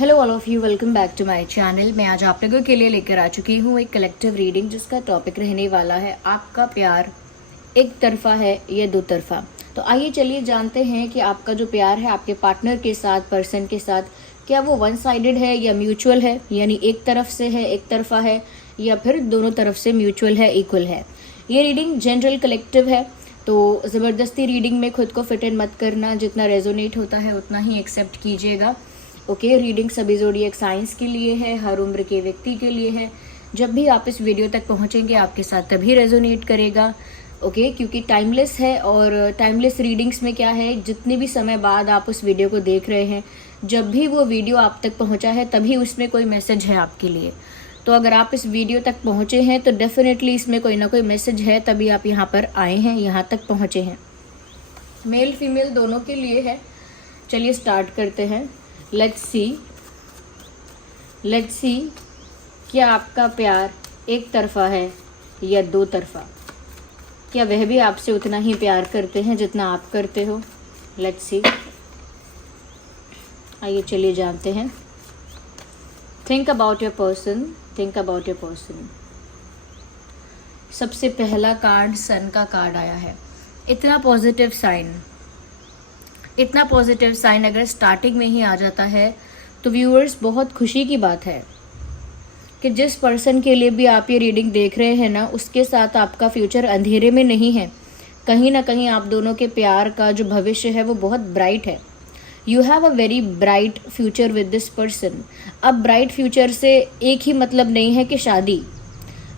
Hello all of you, welcome back to my channel. मैं आज आप लोगों के लिए लेकर आ चुकी हूँ एक कलेक्टिव रीडिंग जिसका टॉपिक रहने वाला है आपका प्यार एक तरफा है या दो तरफा। तो आइए चलिए जानते हैं कि आपका जो प्यार है आपके पार्टनर के साथ, पर्सन के साथ, क्या वो वन साइडेड है या म्यूचुअल है, यानी एक तरफ से है, एक तरफा है, या फिर दोनों तरफ से म्यूचुअल है, इक्वल है। ये रीडिंग जनरल कलेक्टिव है, तो ज़बरदस्ती रीडिंग में खुद को फिट इन मत करना। जितना रेजोनेट होता है उतना ही एक्सेप्ट कीजिएगा। ओके, रीडिंग सभी ज़ोडिएक साइंस के लिए है, हर उम्र के व्यक्ति के लिए है। जब भी आप इस वीडियो तक पहुंचेंगे आपके साथ तभी रेजोनेट करेगा। ओके, क्योंकि टाइमलेस है, और टाइमलेस रीडिंग्स में क्या है, जितने भी समय बाद आप उस वीडियो को देख रहे हैं, जब भी वो वीडियो आप तक पहुंचा है तभी उसमें कोई मैसेज है आपके लिए। तो अगर आप इस वीडियो तक पहुंचे हैं तो डेफिनेटली इसमें कोई ना कोई मैसेज है, तभी आप यहाँ पर आए हैं, यहाँ तक पहुंचे हैं। मेल फीमेल दोनों के लिए है। चलिए स्टार्ट करते हैं। लेट्स सी क्या आपका प्यार एक तरफा है या दो तरफा। क्या वह भी आपसे उतना ही प्यार करते हैं जितना आप करते हो। लेट्स सी, आइए चलिए जानते हैं। Think about your person, think about your person. सबसे पहला कार्ड सन का कार्ड आया है। इतना पॉजिटिव साइन अगर स्टार्टिंग में ही आ जाता है तो व्यूअर्स बहुत खुशी की बात है कि जिस पर्सन के लिए भी आप ये रीडिंग देख रहे हैं ना, उसके साथ आपका फ्यूचर अंधेरे में नहीं है। कहीं ना कहीं आप दोनों के प्यार का जो भविष्य है वो बहुत ब्राइट है। You have a very bright future with this person. अब ब्राइट फ्यूचर से एक ही मतलब नहीं है कि शादी।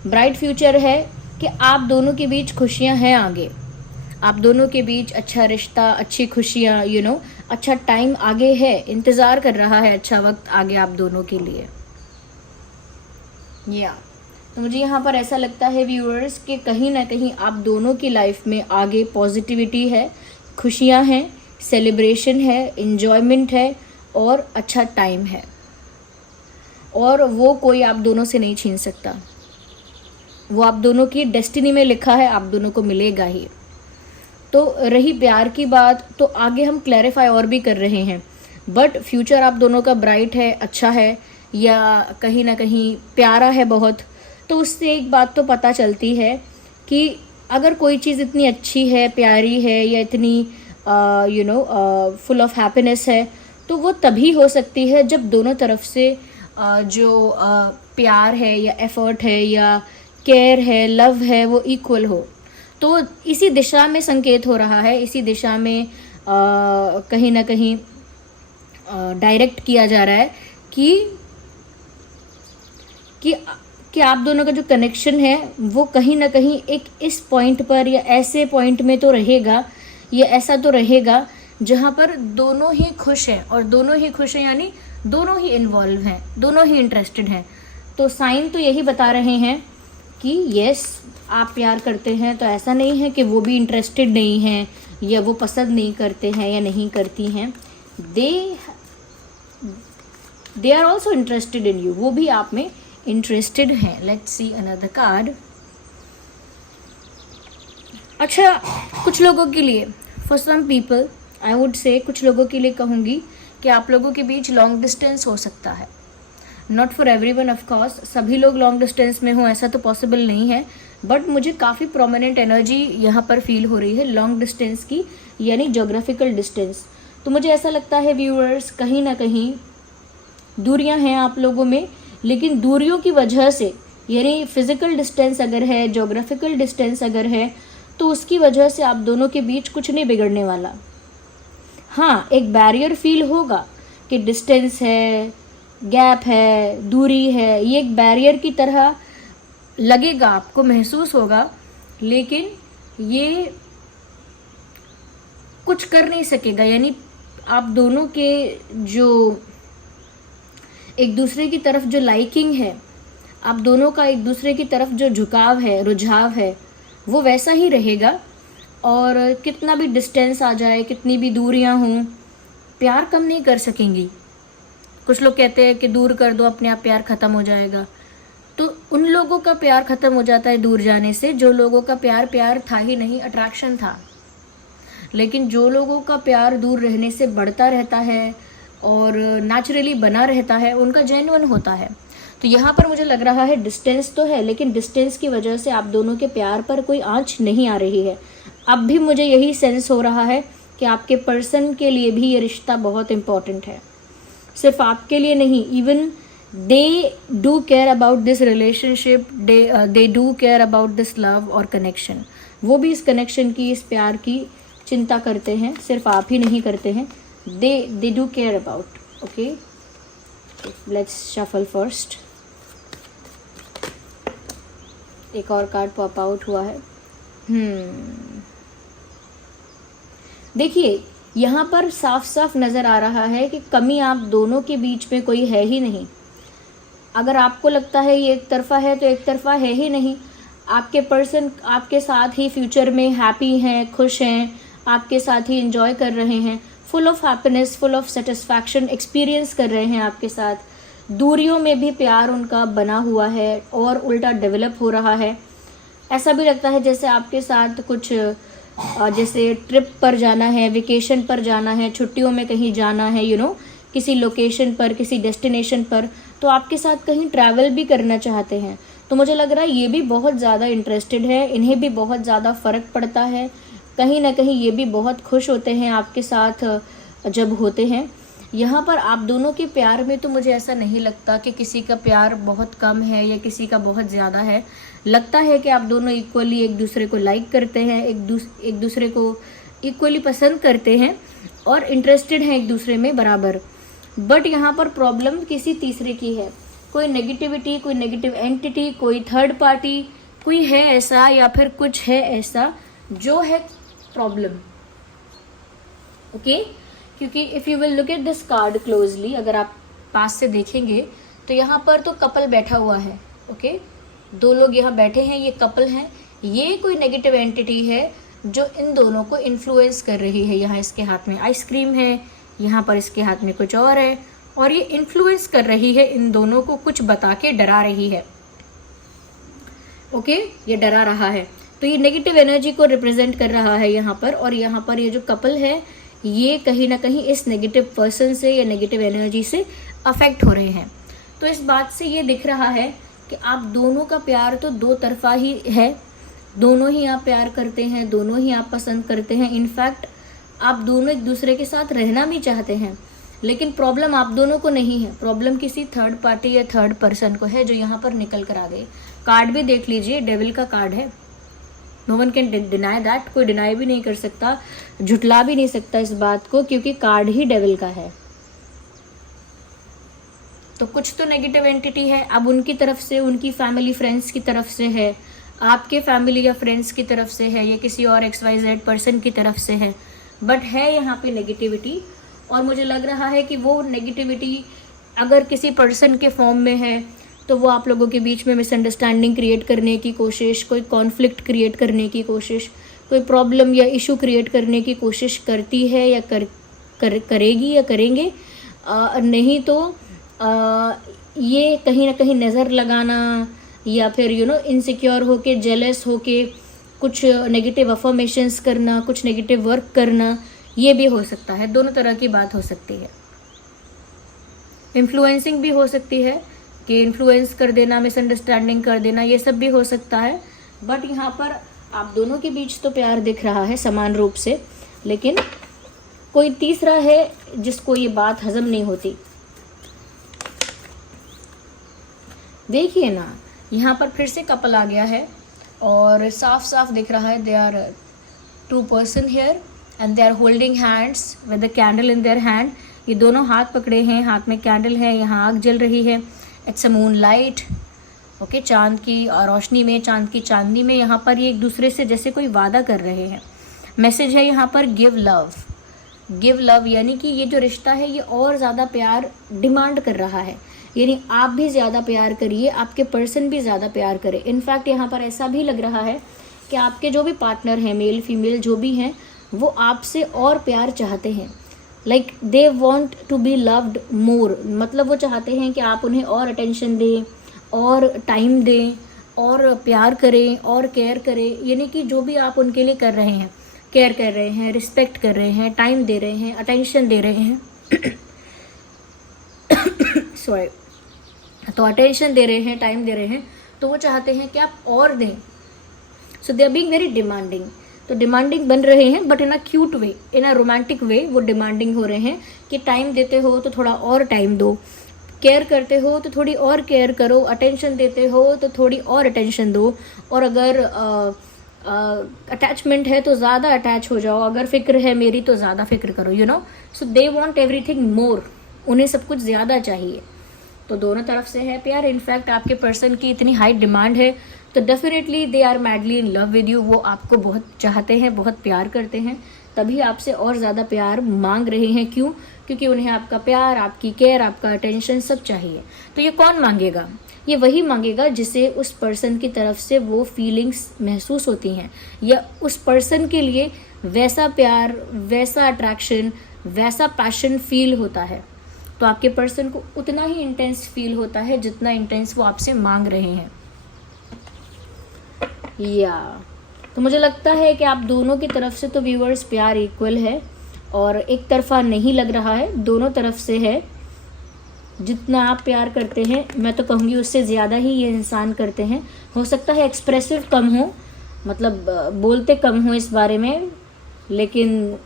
ब्राइट फ्यूचर है कि आप दोनों के बीच खुशियां हैं आगे, आप दोनों के बीच अच्छा रिश्ता, अच्छी खुशियां, अच्छा टाइम आगे है, इंतज़ार कर रहा है, अच्छा वक्त आगे आप दोनों के लिए। तो मुझे यहाँ पर ऐसा लगता है व्यूअर्स कि कहीं ना कहीं आप दोनों की लाइफ में आगे पॉजिटिविटी है, खुशियाँ हैं, सेलिब्रेशन है, इन्जॉयमेंट है और अच्छा टाइम है, और वो कोई आप दोनों से नहीं छीन सकता। वो आप दोनों की डेस्टिनी में लिखा है, आप दोनों को मिलेगा ही। तो रही प्यार की बात, तो आगे हम क्लैरिफाई और भी कर रहे हैं, बट फ्यूचर आप दोनों का ब्राइट है, अच्छा है, या कहीं ना कहीं प्यारा है बहुत। तो उससे एक बात तो पता चलती है कि अगर कोई चीज़ इतनी अच्छी है, प्यारी है, या इतनी फुल ऑफ हैप्पीनेस है, तो वो तभी हो सकती है जब दोनों तरफ से जो प्यार है या एफर्ट है या केयर है, लव है, वो इक्वल हो। तो इसी दिशा में संकेत हो रहा है, इसी दिशा में कहीं ना कहीं डायरेक्ट किया जा रहा है कि आप दोनों का जो कनेक्शन है वो कहीं ना कहीं एक इस पॉइंट पर या ऐसे पॉइंट में तो रहेगा, या ऐसा तो रहेगा जहाँ पर दोनों ही खुश हैं, और दोनों ही खुश हैं यानी दोनों ही इन्वॉल्व हैं, दोनों ही इंटरेस्टेड हैं। तो साइन तो यही बता रहे हैं कि यस, आप प्यार करते हैं, तो ऐसा नहीं है कि वो भी इंटरेस्टेड नहीं हैं या वो पसंद नहीं करते हैं या नहीं करती हैं। They are also interested in you, वो भी आप में इंटरेस्टेड हैं। Let's see another card. अच्छा, कुछ लोगों के लिए, for some people I would say, कुछ लोगों के लिए कहूँगी कि आप लोगों के बीच लॉन्ग डिस्टेंस हो सकता है। Not for everyone of course, सभी लोग लॉन्ग डिस्टेंस में हो ऐसा तो पॉसिबल नहीं है, बट मुझे काफ़ी प्रोमिनेंट एनर्जी यहाँ पर फील हो रही है लॉन्ग डिस्टेंस की, यानी जोग्राफिकल डिस्टेंस। तो मुझे ऐसा लगता है व्यूअर्स, कहीं ना कहीं दूरियाँ हैं आप लोगों में, लेकिन दूरियों की वजह से, यानी फिजिकल डिस्टेंस अगर है, जोग्राफिकल डिस्टेंस अगर है, तो उसकी वजह से आप दोनों के बीच कुछ नहीं बिगड़ने वाला। हाँ, एक बैरियर फील होगा कि डिस्टेंस है, गैप है, दूरी है, ये एक बैरियर की तरह लगेगा, आपको महसूस होगा, लेकिन ये कुछ कर नहीं सकेगा। यानी आप दोनों के जो एक दूसरे की तरफ जो लाइकिंग है, आप दोनों का एक दूसरे की तरफ जो झुकाव है, रुझाव है, वो वैसा ही रहेगा। और कितना भी डिस्टेंस आ जाए, कितनी भी दूरियां हों, प्यार कम नहीं कर सकेंगी। कुछ लोग कहते हैं कि दूर कर दो, अपने आप प्यार ख़त्म हो जाएगा। तो उन लोगों का प्यार ख़त्म हो जाता है दूर जाने से जो लोगों का प्यार था ही नहीं, अट्रैक्शन था। लेकिन जो लोगों का प्यार दूर रहने से बढ़ता रहता है, और नेचुरली बना रहता है, उनका जेन्युइन होता है। तो यहाँ पर मुझे लग रहा है डिस्टेंस तो है, लेकिन डिस्टेंस की वजह से आप दोनों के प्यार पर कोई आँच नहीं आ रही है। अब भी मुझे यही सेंस हो रहा है कि आपके पर्सन के लिए भी ये रिश्ता बहुत इम्पॉर्टेंट है, सिर्फ आपके लिए नहीं, even they do care about this relationship, they do care about this love और कनेक्शन। वो भी इस कनेक्शन की, इस प्यार की चिंता करते हैं, सिर्फ आप ही नहीं करते हैं, they do care about. Okay, let's shuffle first. एक और कार्ड पॉप आउट हुआ है। देखिए यहाँ पर साफ साफ नज़र आ रहा है कि कमी आप दोनों के बीच में कोई है ही नहीं। अगर आपको लगता है ये एक तरफा है तो एक तरफा है ही नहीं। आपके पर्सन आपके साथ ही फ्यूचर में हैप्पी हैं, खुश हैं, आपके साथ ही एंजॉय कर रहे हैं, full of happiness, full of satisfaction experience कर रहे हैं आपके साथ। दूरियों में भी प्यार उनका बना हुआ है और उल्टा डेवलप हो रहा है। ऐसा भी लगता है जैसे आपके साथ कुछ जैसे ट्रिप पर जाना है, वेकेशन पर जाना है, छुट्टियों में कहीं जाना है, किसी लोकेशन पर, किसी डेस्टिनेशन पर, तो आपके साथ कहीं ट्रैवल भी करना चाहते हैं। तो मुझे लग रहा है ये भी बहुत ज़्यादा इंटरेस्टेड है, इन्हें भी बहुत ज़्यादा फ़र्क पड़ता है, कहीं ना कहीं ये भी बहुत खुश होते हैं आपके साथ जब होते हैं। यहाँ पर आप दोनों के प्यार में तो मुझे ऐसा नहीं लगता कि किसी का प्यार बहुत कम है या किसी का बहुत ज़्यादा है। लगता है कि आप दोनों इक्वली एक दूसरे को लाइक करते हैं, एक दूसरे को इक्वली पसंद करते हैं और इंटरेस्टेड हैं एक दूसरे में बराबर। बट यहाँ पर प्रॉब्लम किसी तीसरे की है, कोई नेगेटिविटी, कोई नेगेटिव एंटिटी, कोई थर्ड पार्टी, कोई है ऐसा या फिर कुछ है ऐसा जो है प्रॉब्लम। ओके, क्योंकि if you will look at this card closely, अगर आप पास से देखेंगे तो यहाँ पर तो कपल बैठा हुआ है। ओके, दो लोग यहाँ बैठे हैं, ये कपल हैं। ये कोई नेगेटिव एंटिटी है जो इन दोनों को इन्फ्लुएंस कर रही है। यहाँ इसके हाथ में आइसक्रीम है, यहाँ पर इसके हाथ में कुछ और है, और ये इन्फ्लुएंस कर रही है, इन दोनों को कुछ बता के डरा रही है। ओके, ये डरा रहा है, तो ये नेगेटिव एनर्जी को रिप्रेजेंट कर रहा है यहाँ पर। और यहाँ पर ये जो कपल है ये कहीं ना कहीं इस नेगेटिव पर्सन से या नेगेटिव एनर्जी से अफेक्ट हो रहे हैं। तो इस बात से ये दिख रहा है कि आप दोनों का प्यार तो दो तरफा ही है, दोनों ही आप प्यार करते हैं, दोनों ही आप पसंद करते हैं। इनफैक्ट आप दोनों एक दूसरे के साथ रहना भी चाहते हैं, लेकिन प्रॉब्लम आप दोनों को नहीं है, प्रॉब्लम किसी थर्ड पार्टी या थर्ड पर्सन को है जो यहाँ पर निकल कर आ गए। कार्ड भी देख लीजिए, डेविल का कार्ड है। No one can deny that, कोई डिनाई भी नहीं कर सकता, झुटला भी नहीं सकता इस बात को, क्योंकि कार्ड ही डेविल का है। तो कुछ तो नेगेटिव एंटिटी है, अब उनकी तरफ से, उनकी फैमिली फ्रेंड्स की तरफ से है, आपके फैमिली या फ्रेंड्स की तरफ से है, या किसी और XYZ पर्सन की तरफ से है, बट है यहाँ पे नेगेटिविटी। और मुझे लग रहा है कि वो नेगेटिविटी अगर किसी पर्सन के फॉर्म में है तो वो आप लोगों के बीच में मिसअंडरस्टैंडिंग क्रिएट करने की कोशिश, कोई कॉन्फ्लिक्ट क्रिएट करने की कोशिश, कोई प्रॉब्लम या इशू क्रिएट करने की कोशिश करती है या करेगी या करेंगे। नहीं तो ये कहीं ना कहीं नज़र लगाना या फिर इनसिक्योर होके, जेलस होके कुछ नेगेटिव अफर्मेशंस करना, कुछ नेगेटिव वर्क करना, ये भी हो सकता है। दोनों तरह की बात हो सकती है। इन्फ्लुएंसिंग भी हो सकती है कि इन्फ्लुएंस कर देना, मिसअंडरस्टैंडिंग कर देना, ये सब भी हो सकता है। बट यहाँ पर आप दोनों के बीच तो प्यार दिख रहा है समान रूप से, लेकिन कोई तीसरा है जिसको ये बात हजम नहीं होती। देखिए ना, यहाँ पर फिर से कपल आ गया है और साफ साफ दिख रहा है they are two person here and they are holding hands with the candle in their hand. ये दोनों हाथ पकड़े हैं, हाथ में कैंडल है, यहाँ आग जल रही है। It's a moon light. Okay, चांद की रोशनी में, चांद की चांदनी में यहाँ पर ये एक दूसरे से जैसे कोई वादा कर रहे हैं। मैसेज है यहाँ पर गिव लव, गिव लव, यानी कि ये जो रिश्ता है ये और ज़्यादा प्यार डिमांड कर रहा है। यानी आप भी ज़्यादा प्यार करिए, आपके पर्सन भी ज़्यादा प्यार करे। इनफैक्ट यहाँ पर ऐसा भी लग रहा है कि आपके जो भी पार्टनर हैं, मेल फीमेल जो भी हैं, वो आपसे और प्यार चाहते हैं। Like they want to be loved more, मतलब वो चाहते हैं कि आप उन्हें और अटेंशन दें, और टाइम दें, और प्यार करें, और केयर करें। यानी कि जो भी आप उनके लिए कर रहे हैं, केयर कर रहे हैं, रिस्पेक्ट कर रहे हैं, टाइम दे रहे हैं, अटेंशन दे रहे हैं, सॉरी, तो अटेंशन दे रहे हैं, टाइम दे रहे हैं, तो वो चाहते हैं कि आप और दें। So they are being very demanding. तो डिमांडिंग बन रहे हैं, but in a cute way, in a romantic way वो डिमांडिंग हो रहे हैं कि टाइम देते हो तो थोड़ा और टाइम दो, केयर करते हो तो थोड़ी और केयर करो, अटेंशन देते हो तो थोड़ी और अटेंशन दो, और अगर अटैचमेंट है तो ज़्यादा अटैच हो जाओ, अगर फिक्र है मेरी तो ज़्यादा फिक्र करो, you know. So they want everything more, उन्हें सब कुछ ज़्यादा चाहिए। तो दोनों तरफ से है प्यार। इनफैक्ट आपके पर्सन की इतनी हाई डिमांड है तो definitely they are madly in love with you. वो आपको बहुत चाहते हैं, बहुत प्यार करते हैं, तभी आपसे और ज़्यादा प्यार मांग रहे हैं। क्यों? क्योंकि उन्हें आपका प्यार, आपकी केयर, आपका अटेंशन सब चाहिए। तो ये कौन मांगेगा? ये वही मांगेगा जिसे उस पर्सन की तरफ से वो फीलिंग्स महसूस होती हैं, या उस पर्सन के लिए वैसा प्यार, वैसा अट्रैक्शन, वैसा पैशन फील होता है। तो आपके पर्सन को उतना ही इंटेंस फील होता है जितना इंटेंस वो आपसे मांग रहे हैं। या तो मुझे लगता है कि आप दोनों की तरफ से तो व्यूअर्स प्यार इक्वल है, और एक तरफा नहीं लग रहा है, दोनों तरफ से है। जितना आप प्यार करते हैं, मैं तो कहूँगी उससे ज़्यादा ही ये इंसान करते हैं। हो सकता है एक्सप्रेसिव कम हो, मतलब बोलते कम हो इस बारे में, लेकिन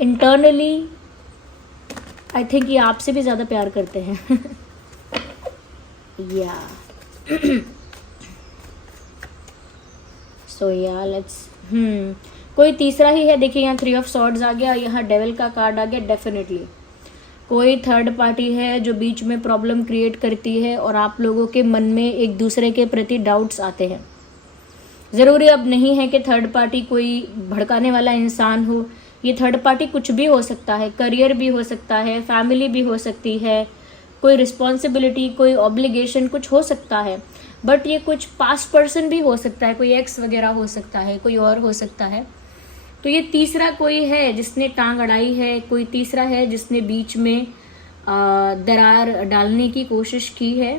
इंटरनली आई थिंक ये आपसे भी ज़्यादा प्यार करते हैं। या सो या लेट्स कोई तीसरा ही है। देखिए यहाँ 3 ऑफ सॉर्ड्स आ गया, यहाँ डेविल का कार्ड आ गया। डेफिनेटली कोई थर्ड पार्टी है जो बीच में प्रॉब्लम क्रिएट करती है, और आप लोगों के मन में एक दूसरे के प्रति डाउट्स आते हैं। ज़रूरी अब नहीं है कि थर्ड पार्टी कोई भड़काने वाला इंसान हो। ये थर्ड पार्टी कुछ भी हो सकता है, करियर भी हो सकता है, फैमिली भी हो सकती है, कोई रिस्पॉन्सिबिलिटी, कोई ऑब्लिगेशन कुछ हो सकता है। बट ये कुछ पास्ट पर्सन भी हो सकता है, कोई एक्स वगैरह हो सकता है, कोई और हो सकता है। तो ये तीसरा कोई है जिसने टांग अड़ाई है, कोई तीसरा है जिसने बीच में दरार डालने की कोशिश की है।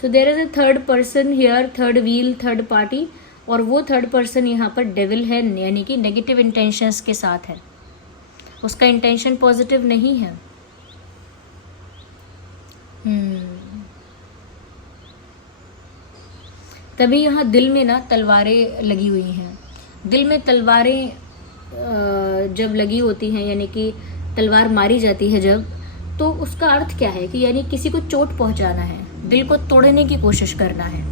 So there is a third person here, third wheel, third party, और वो थर्ड पर्सन यहाँ पर डेविल है, यानी कि नेगेटिव इंटेंशंस के साथ है। उसका इंटेंशन पॉजिटिव नहीं है। तभी यहाँ दिल में ना तलवारें लगी हुई हैं। दिल में तलवारें जब लगी होती हैं, यानी कि तलवार मारी जाती है जब, तो उसका अर्थ क्या है कि यानी किसी को चोट पहुंचाना है, दिल को तोड़ने की कोशिश करना है।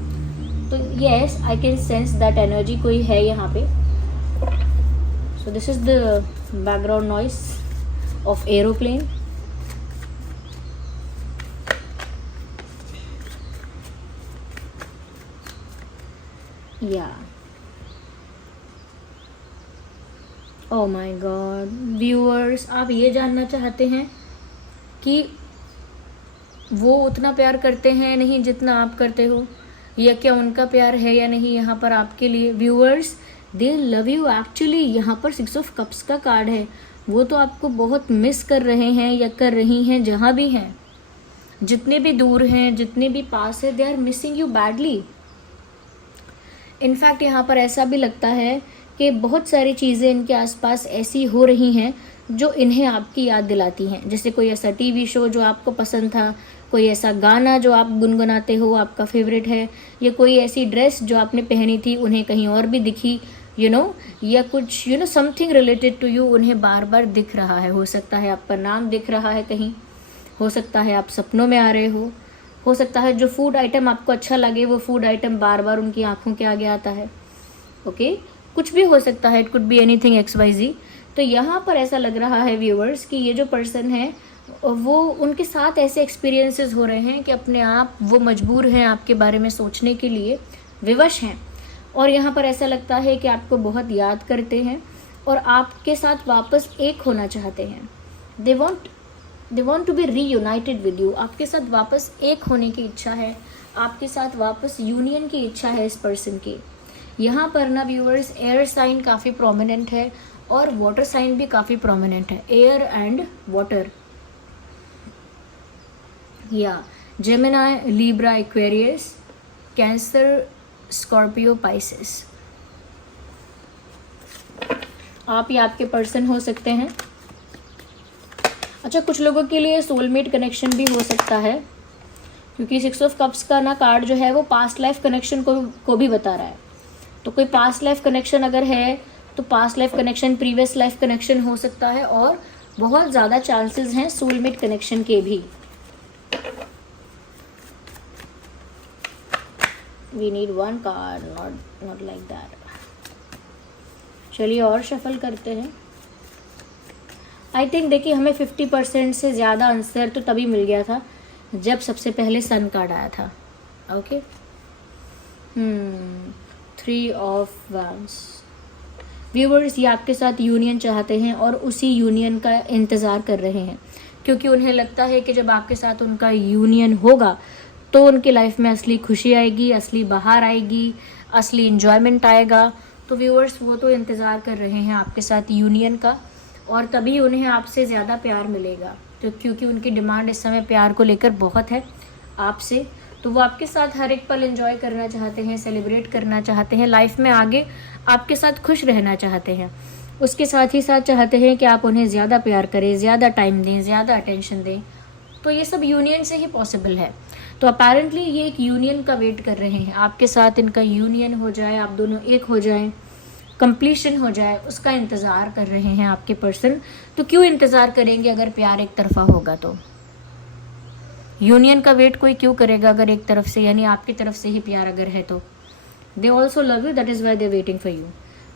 तो yes, I can sense that energy कोई है यहाँ पे। So this is the background noise of aeroplane. या ओह माय गॉड व्यूअर्स, आप ये जानना चाहते हैं कि वो उतना प्यार करते हैं नहीं जितना आप करते हो, या क्या उनका प्यार है या नहीं यहाँ पर आपके लिए। Viewers, they love you actually. यहाँ पर 6 ऑफ कप्स का कार्ड है। वो तो आपको बहुत मिस कर रहे हैं या कर रही हैं, जहाँ भी हैं, जितने भी दूर हैं, जितने भी पास है, they are missing you badly. In fact यहाँ पर ऐसा भी लगता है कि बहुत सारी चीज़ें इनके आसपास ऐसी हो रही हैं जो इन्हें आपकी याद दिलाती हैं। जैसे कोई ऐसा टीवी शो जो आपको पसंद था, कोई ऐसा गाना जो आप गुनगुनाते हो, आपका फेवरेट है, या कोई ऐसी ड्रेस जो आपने पहनी थी उन्हें कहीं और भी दिखी, यू नो, या कुछ you know something related to you उन्हें बार बार दिख रहा है। हो सकता है आपका नाम दिख रहा है कहीं, हो सकता है आप सपनों में आ रहे हो सकता है जो फूड आइटम आपको अच्छा लगे वो फूड आइटम बार बार उनकी आंखों के आगे आता है। ओके, कुछ भी हो सकता है, it could be anything XYZ। तो यहाँ पर ऐसा लग रहा है व्यूअर्स कि ये जो पर्सन है वो, उनके साथ ऐसे एक्सपीरियंसेस हो रहे हैं कि अपने आप वो मजबूर हैं आपके बारे में सोचने के लिए, विवश हैं। और यहाँ पर ऐसा लगता है कि आपको बहुत याद करते हैं और आपके साथ वापस एक होना चाहते हैं। They want to be reunited with you. आपके साथ वापस एक होने की इच्छा है, आपके साथ वापस यूनियन की इच्छा है इस पर्सन की। यहाँ पर ना व्यूअर्स, एयर साइन काफ़ी प्रोमिनेंट है और वाटर साइन भी काफ़ी प्रोमिनेंट है, एयर एंड वाटर। या Gemini, Libra, Aquarius, cancer, Scorpio, Pisces. आप या आपके पर्सन हो सकते हैं। अच्छा, कुछ लोगों के लिए सोलमेट कनेक्शन भी हो सकता है। क्योंकि 6 ऑफ कप्स का ना कार्ड जो है वो पास्ट लाइफ कनेक्शन को भी बता रहा है। तो कोई पास्ट लाइफ कनेक्शन अगर है तो past life connection previous life connection हो सकता है, और बहुत ज़्यादा चांसेस हैं सोलमेट कनेक्शन के भी। We need one card, not like that. चलिए और शफल करते हैं। आई थिंक देखिए हमें 50% से ज़्यादा आंसर तो तभी मिल गया था जब सबसे पहले सन कार्ड आया था। Okay, 3 of wands. व्यूवर्स ये आपके साथ यूनियन चाहते हैं और उसी यूनियन का इंतज़ार कर रहे हैं, क्योंकि उन्हें लगता है कि जब आपके साथ उनका यूनियन होगा तो उनकी लाइफ में असली खुशी आएगी, असली बहार आएगी, असली इंजॉयमेंट आएगा। तो व्यूवर्स वो तो इंतज़ार कर रहे हैं आपके साथ यूनियन का, और तभी उन्हें आपसे ज़्यादा प्यार मिलेगा। तो क्योंकि उनकी डिमांड इस समय प्यार को लेकर बहुत है आपसे, तो वो आपके साथ हर एक पल एंजॉय करना चाहते हैं, सेलिब्रेट करना चाहते हैं, लाइफ में आगे आपके साथ खुश रहना चाहते हैं। उसके साथ ही साथ चाहते हैं कि आप उन्हें ज़्यादा प्यार करें, ज़्यादा टाइम दें, ज़्यादा अटेंशन दें। तो ये सब यूनियन से ही पॉसिबल है। तो अपेरेंटली ये एक यूनियन का वेट कर रहे हैं, आपके साथ इनका यूनियन हो जाए, आप दोनों एक हो जाएं, कंप्लीशन हो जाए, उसका इंतज़ार कर रहे हैं आपके पर्सन। तो क्यों इंतज़ार करेंगे अगर प्यार एक तरफा होगा? तो यूनियन का वेट कोई क्यों करेगा अगर एक तरफ से, यानी आपकी तरफ से ही प्यार अगर है तो। They also love you, that is why they waiting for you.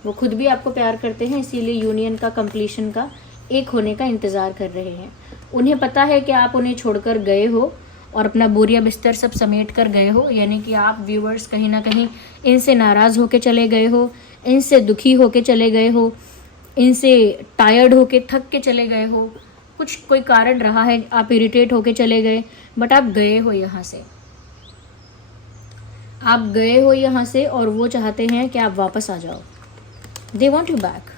वो खुद भी आपको प्यार करते हैं, इसीलिए यूनियन का, कंप्लीशन का, एक होने का इंतज़ार कर रहे हैं। उन्हें पता है कि आप उन्हें छोड़कर गए हो और अपना बोरिया बिस्तर सब समेट कर गए हो, यानी कि आप व्यूवर्स कहीं ना कहीं इनसे नाराज़ होके चले गए हो, इनसे दुखी होके चले गए हो, इनसे टायर्ड होके थक के चले गए हो। कुछ कोई कारण रहा है, आप इरिटेट होके चले गए, बट आप गए हो यहाँ से, आप गए हो यहाँ से, और वो चाहते हैं कि आप वापस आ जाओ। They want you back,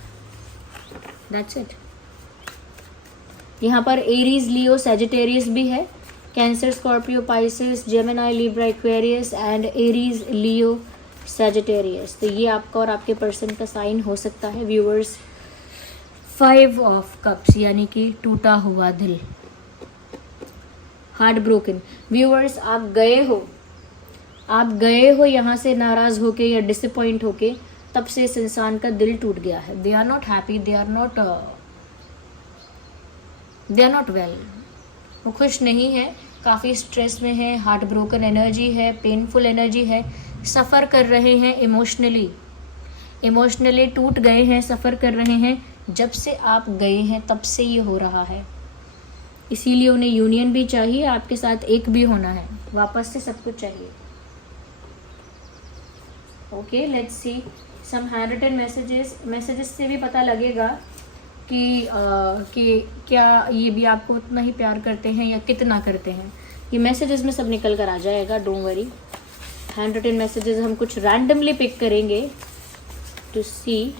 that's it. यहाँ पर एरीज, लियो, सैजिटेरियस भी है, cancer, Scorpio, Pisces, Gemini, Libra, Aquarius and Aries, Leo, Sagittarius. तो ये आपका और आपके पर्सन का साइन हो सकता है व्यूअर्स। 5 ऑफ कप्स यानी कि टूटा हुआ दिल, हार्ट ब्रोकन। व्यूअर्स आप गए हो यहाँ से नाराज़ होके या डिसअपॉइंट होके, तब से इस इंसान का दिल टूट गया है। They are not happy, they are not well. वो खुश नहीं है, काफ़ी स्ट्रेस में है, हार्ट ब्रोकन एनर्जी है, पेनफुल एनर्जी है, सफ़र कर रहे हैं इमोशनली टूट गए हैं, सफ़र कर रहे हैं। जब से आप गए हैं तब से ये हो रहा है, इसीलिए उन्हें यूनियन भी चाहिए, आपके साथ एक भी होना है, वापस से सब कुछ चाहिए। Okay, let's see some handwritten messages से भी पता लगेगा कि क्या ये भी आपको उतना ही प्यार करते हैं या कितना करते हैं। ये मैसेजेस में सब निकल कर आ जाएगा, don't worry. Handwritten messages हम कुछ रैंडमली पिक करेंगे टू सी।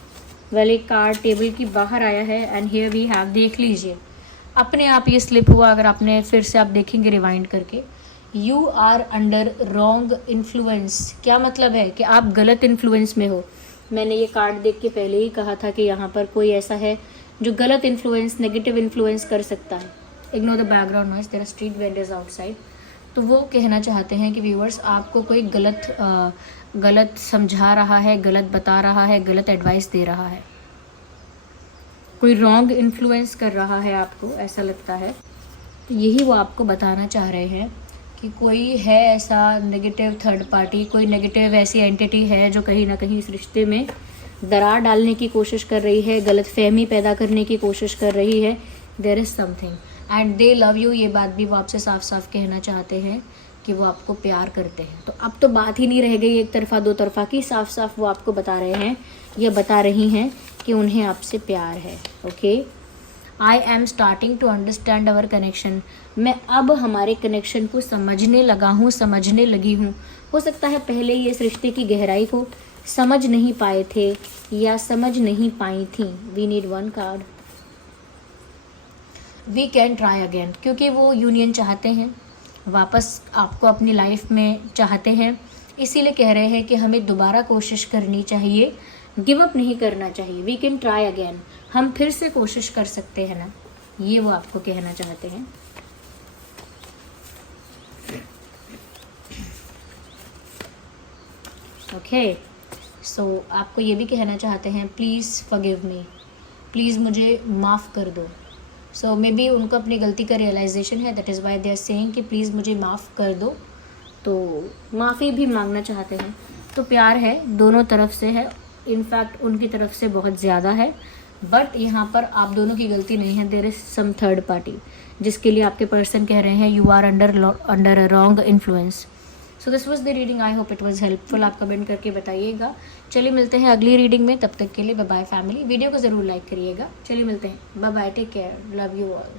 वेल, एक कार्ड टेबल की बाहर आया है एंड हियर वी हैव, देख लीजिए अपने आप ये स्लिप हुआ, अगर आपने फिर से आप देखेंगे रिवाइंड करके। You are under wrong influence. क्या मतलब है कि आप गलत इन्फ्लुएंस में हो। मैंने ये कार्ड देख के पहले ही कहा था कि यहाँ पर कोई ऐसा है जो गलत इन्फ्लुएंस, नेगेटिव इन्फ्लुएंस कर सकता है। Ignore the background noise, there are street vendors outside. तो वो कहना चाहते हैं कि व्यूअर्स आपको कोई गलत समझा रहा है, गलत बता रहा है, गलत एडवाइस दे रहा है, कोई रॉन्ग इन्फ्लुएंस कर रहा है आपको, ऐसा लगता है। तो यही वो आपको बताना चाह रहे हैं कि कोई है ऐसा नेगेटिव थर्ड पार्टी, कोई नेगेटिव ऐसी एंटिटी है जो कहीं ना कहीं इस रिश्ते में दरार डालने की कोशिश कर रही है, गलतफहमी पैदा करने की कोशिश कर रही है। There is something and they love you. ये बात भी वो आपसे साफ साफ कहना चाहते हैं कि वो आपको प्यार करते हैं। तो अब तो बात ही नहीं रह गई एक तरफा दो तरफा की, साफ साफ वो आपको बता रहे हैं या बता रही हैं कि उन्हें आपसे प्यार है। Okay, I am starting to understand our connection. मैं अब हमारे कनेक्शन को समझने लगा हूँ, समझने लगी हूँ। हो सकता है पहले ये इस रिश्ते की गहराई को समझ नहीं पाए थे या समझ नहीं पाई थी। We need one card. We can try again, क्योंकि वो यूनियन चाहते हैं, वापस आपको अपनी लाइफ में चाहते हैं, इसीलिए कह रहे हैं कि हमें दोबारा कोशिश करनी चाहिए, गिव अप नहीं करना चाहिए। वी कैन ट्राई अगेन, हम फिर से कोशिश कर सकते हैं ना, ये वो आपको कहना चाहते हैं। ओके, सो आपको ये भी कहना चाहते हैं प्लीज़ फॉरगिव मी, प्लीज़ मुझे माफ़ कर दो। सो मे बी उनको अपनी गलती का रियलाइजेशन है, that is why they are saying कि प्लीज़ मुझे माफ़ कर दो। तो माफ़ी भी मांगना चाहते हैं। तो प्यार है, दोनों तरफ से है, इनफैक्ट उनकी तरफ से बहुत ज़्यादा है, बट यहाँ पर आप दोनों की गलती नहीं है, there is some third party जिसके लिए आपके पर्सन कह रहे हैं you are under a wrong influence. So this was the reading, I hope it was helpful. आप कमेंट करके बताइएगा। चलिए मिलते हैं अगली रीडिंग में, तब तक के लिए बाय बाय फैमिली। वीडियो को ज़रूर लाइक करिएगा। चलिए मिलते हैं, bye bye, take care, love you all.